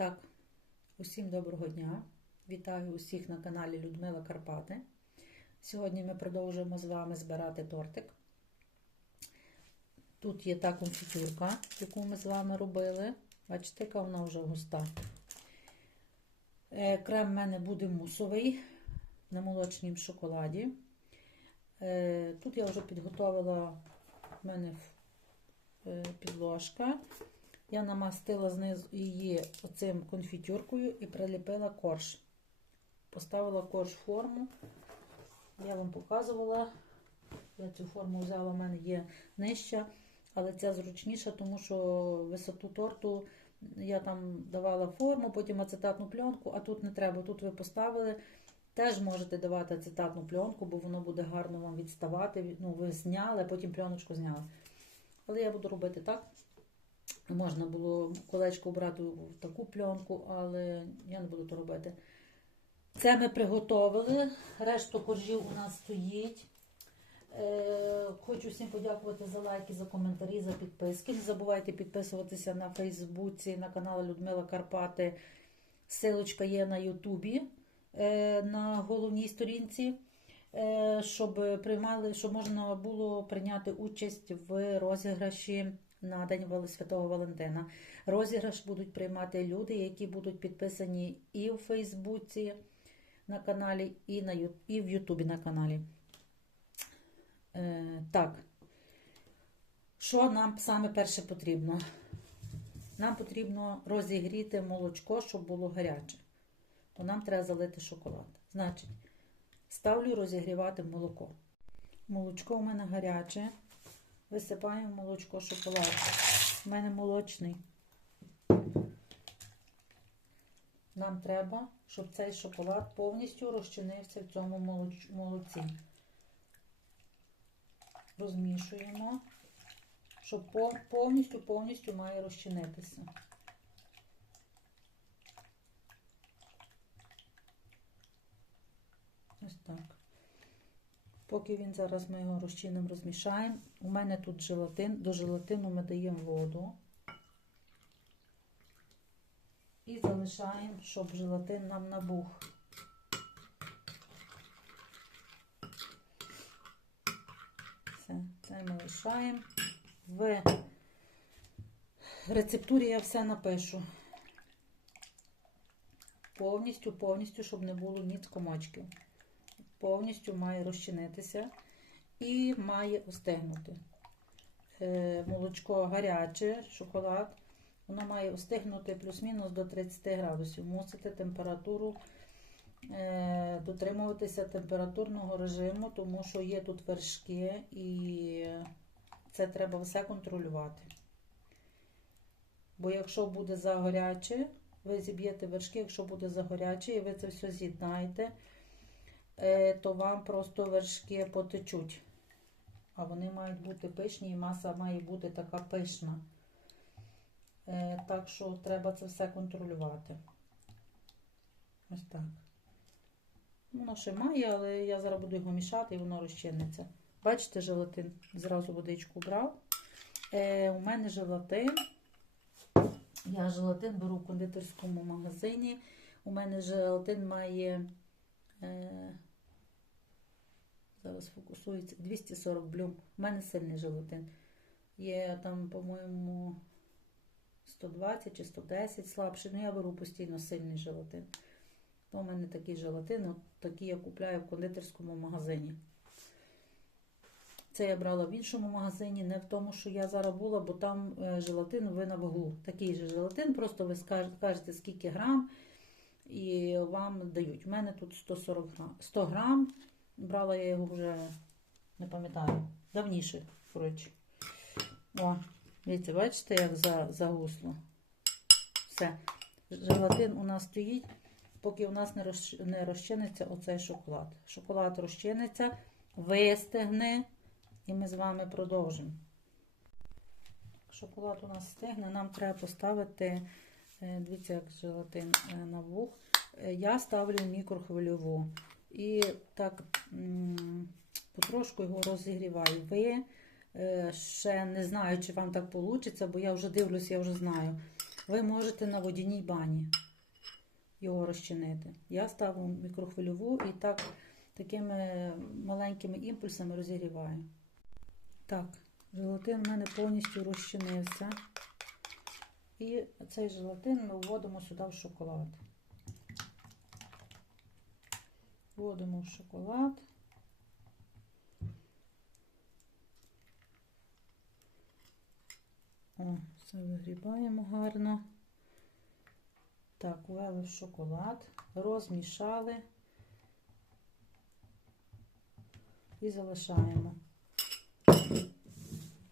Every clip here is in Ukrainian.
Так, усім доброго дня. Вітаю усіх на каналі Людмила Карпати. Сьогодні ми продовжуємо з вами збирати тортик. Тут є та конфітюрка, яку ми з вами робили. Бачите, яка вона вже густа. Е, Крем в мене буде мусовий на молочнім шоколаді. Е, Тут я вже підготовила в мене е, підложка. Я намастила знизу її оцим конфітюркою і приліпила корж. Поставила корж форму. Я вам показувала. Я цю форму взяла, в мене є нижча, але ця зручніша, тому що висоту торту я там давала форму, потім ацетатну пленку, а тут не треба. Тут ви поставили. Теж можете давати ацетатну пленку, бо воно буде гарно вам відставати. Ну, ви зняли, потім пленочку зняли. Але я буду робити так. Можна було колечко брати в таку пленку, але я не буду то робити. Це ми приготовили. Решту коржів у нас стоїть. Е, Хочу всім подякувати за лайки, за коментарі, за підписки. Не забувайте підписуватися на Фейсбуці, на канал Людмила Карпати. Силочка є на Ютубі е, на головній сторінці, е, щоб приймали, щоб можна було прийняти участь в розіграші на День Святого Валентина. Розіграш будуть приймати люди, які будуть підписані і в Фейсбуці на каналі, і, на, і в Ютубі на каналі. Е, так, що нам саме перше потрібно? Нам потрібно розігріти молочко, щоб було гаряче. То нам треба залити шоколад. Значить, ставлю розігрівати молоко. Молочко у мене гаряче. Висипаємо молочко шоколад. У мене молочний. Нам треба, щоб цей шоколад повністю розчинився в цьому молоці. Розмішуємо, щоб повністю повністю має розчинитися. Ось так. Поки він зараз ми його розчинимо, розмішаємо. У мене тут желатин. До желатину ми даємо воду. І залишаємо, щоб желатин нам набух. Все, це ми лишаємо. В рецептурі я все напишу. Повністю, повністю, щоб не було ніц комочків. Повністю має розчинитися і має остигнути. Е, молочко гаряче, шоколад. Воно має остигнути плюс-мінус до 30 градусів. Мусите температуру е, дотримуватися температурного режиму, тому що є тут вершки і це треба все контролювати. Бо якщо буде загоряче, ви зіб'єте вершки, якщо буде загоряче, і ви це все з'єднаєте, то вам просто вершки потечуть. А вони мають бути пишні, і маса має бути така пишна. Е, Так що треба це все контролювати. Ось так. Воно ще має, але я зараз буду його мішати і воно розчиниться. Бачите, желатин зразу водичку брав. Е, у мене желатин. Я желатин беру в кондитерському магазині. У мене желатин має. Е, зараз фокусується 240 блюм. У мене сильний желатин. Є там, по-моєму, 120 чи 110 слабший. Ну, я беру постійно сильний желатин. То у мене такий желатин, от такий я купляю в кондитерському магазині. Це я брала в іншому магазині, не в тому, що я зараз була, бо там е, желатин ви на вагу. Такий же желатин, просто ви скаж- кажете, скільки грам, і вам дають. У мене тут 140 грам. 100 грам. Брала я його вже, не пам'ятаю, давніше, коротше. О, дивіться, бачите, як за, загусло. Все. Желатин у нас стоїть, поки у нас не, не розчиниться оцей шоколад. Шоколад розчиниться, вистигне, і ми з вами продовжимо. Шоколад у нас стигне, нам треба поставити, е, дивіться, як желатин е, набух. Е, Я ставлю мікрохвильову. І так потрошку його розігріваю. Ви е, ще не знаю, чи вам так вийде, бо я вже дивлюсь, я вже знаю. ви можете на водяній бані його розчинити. Я ставлю мікрохвильову і так такими маленькими імпульсами розігріваю. Так, желатин в мене повністю розчинився. І цей желатин ми вводимо сюди в шоколад. Вводимо в шоколад. О, все вигрібаємо гарно. Так, ввели в шоколад, розмішали і залишаємо.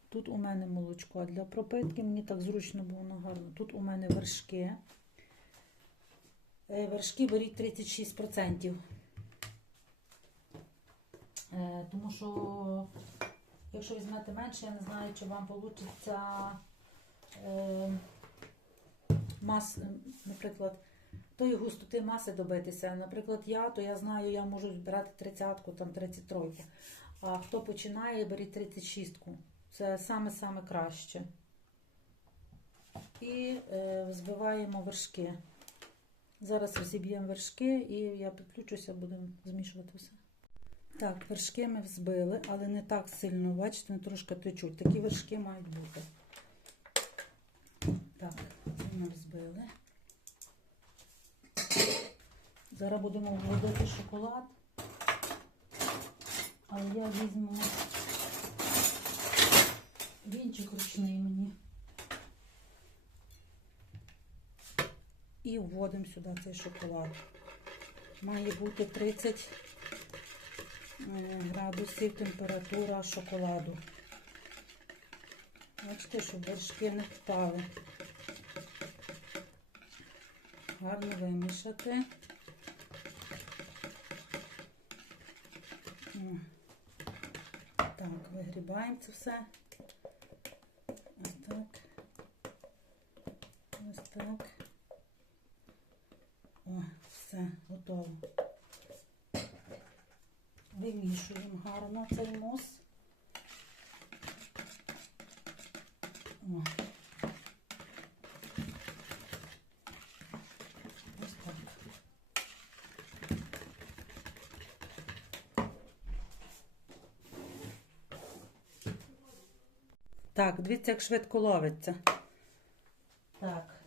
Тут у мене молочко. Для пропитки мені так зручно було воно гарно. Тут у мене вершки. Е, Вершки беріть 36%. Е, Тому що, якщо візьмете менше, я не знаю, чи вам вийде е, мас, наприклад, тої густоти маси добитися. Наприклад, я, то я знаю, я можу збирати 30-ку, там 33. А хто починає, беріть 36-ку. Це саме-саме краще. І е, взбиваємо вершки. Зараз розіб'ємо вершки і я підключуся, будемо змішувати все. Так, вершки ми взбили, але не так сильно, бачите, вони трошки течуть. Такі вершки мають бути. Так, це ми взбили. Зараз будемо вводити шоколад. Але я візьму вінчик ручний мені. І вводимо сюди цей шоколад. Має бути 30 е, градусів температура шоколаду. Бачите, щоб вершки не впали. Гарно вимішати. Так, вигрібаємо це все. Ось так. Ось так. О, все, готово. Вимішуємо гарно цей мус. Ось так. Так, дивіться, як швидко ловиться. Так,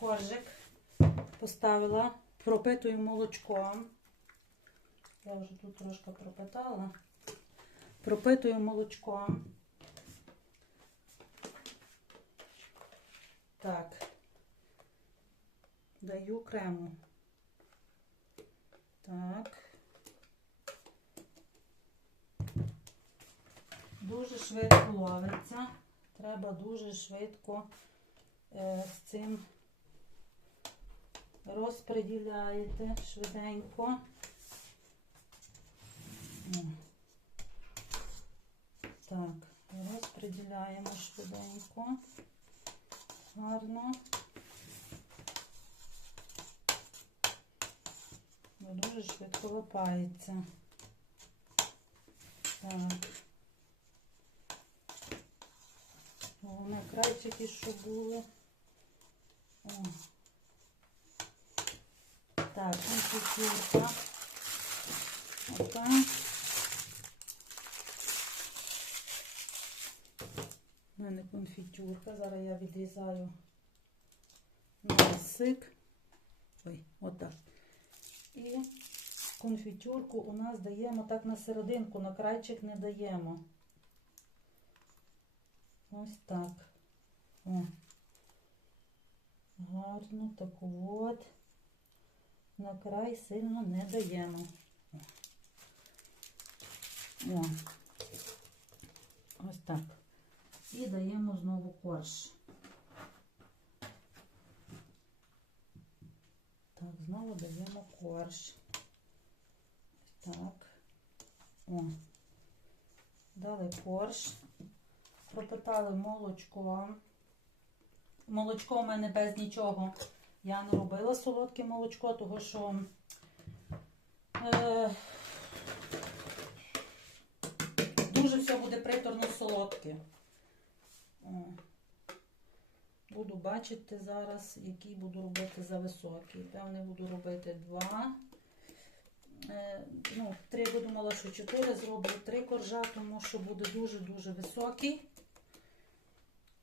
коржик поставила, пропитую молочком. Я вже тут трошки пропитала. Пропитую молочком. Так. Даю крему. Так. Дуже швидко ловиться. Треба дуже швидко е, з цим розподіляєте швиденько. О. Так, розподіляємо швиденько. Гарно. Бо дуже швидко лопається. Так. Головне крайчики, щоб були. О. Так, конфітюрка. Опа. У мене конфітюрка. Зараз я відрізаю насик. Ой, отак. І конфітюрку у нас даємо так на серединку, на крайчик не даємо. Ось так. О. Гарно, так от. На край сильно не даємо. О. Ось так. І даємо знову корж. Так, знову даємо корж. Так. О. Дали корж. Пропитали молочком. Молочко у мене без нічого. Я не робила солодке молочко, тому що е, дуже все буде приторно солодке. Буду бачити зараз, який буду робити за високий. Певне, буду робити два. Е, ну, три я думала, що чотири зроблю три коржа, тому що буде дуже-дуже високий.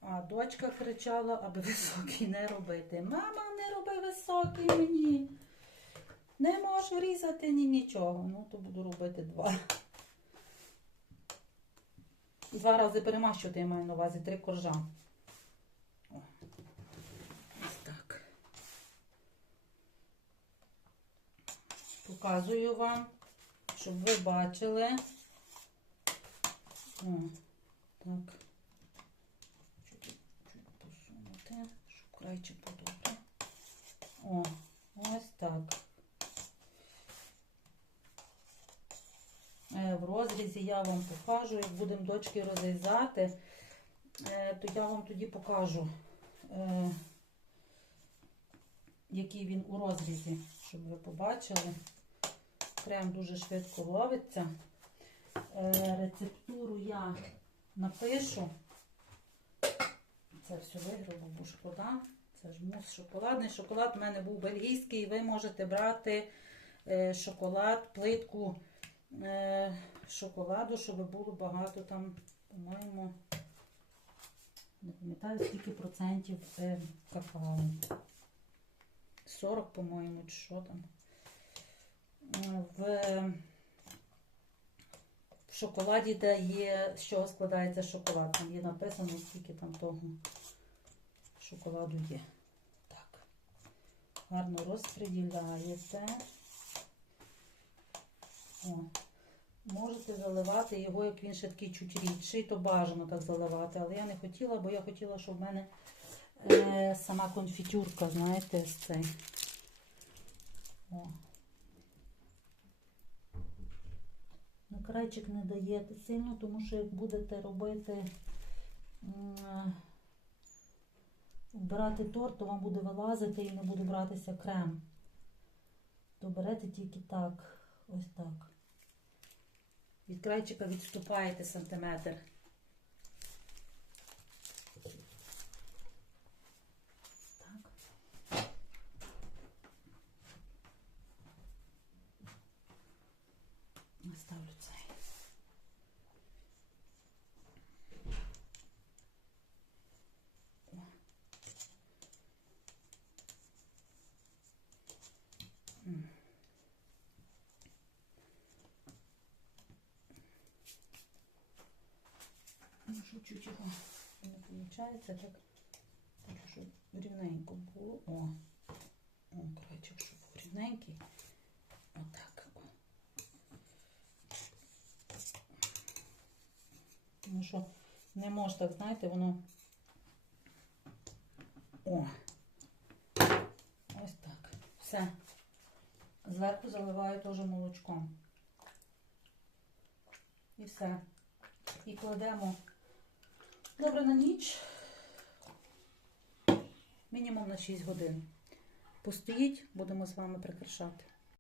А дочка кричала, аби високий не робити. Мама, не роби високий мені. Не можеш врізати ні нічого. Ну, то буду робити два. Два рази перемащувати я маю на увазі три коржа. Ось так. Показую вам, щоб ви бачили. О, так. Чуть, чуть посунути, щоб крайчик подобре. О, ось так. В розрізі я вам покажу, як будемо дочки розрізати, е, то я вам тоді покажу, е, який він у розрізі, щоб ви побачили. Крем дуже швидко ловиться. Е, Рецептуру я напишу. Це все вигребу, бо шкода. Це ж мус шоколадний. Шоколад у мене був бельгійський. Ви можете брати е, шоколад, плитку е, шоколаду, щоб було багато там, по-моєму, не пам'ятаю, скільки процентів е, какао. 40, по-моєму, чи що там. Е, В, в шоколаді, де є, з чого складається шоколад. Там є написано, скільки там того шоколаду є. Так. Гарно розподіляєте. Можете заливати його, як він ще такий чуть рідший, то бажано так заливати. Але я не хотіла, бо я хотіла, щоб в мене е, сама конфітюрка, знаєте, з цей. О. На крайчик не даєте сильно, тому що як будете робити, м, е, вбирати торт, то вам буде вилазити і не буде братися крем. То берете тільки так, ось так. Від крайчика відступаєте сантиметр. Так. Наставлю цей. О. М. Ну, що чуть його не виходить, так, так щоб рівненько було. О, о, крайчик, щоб був рівненький. Отак. О. Тому що не може так, знаєте, воно. О. Ось так. Все. Зверху заливаю теж молочком. І все. І кладемо добре на ніч. Мінімум на 6 годин. Постоїть, будемо з вами прикрашати.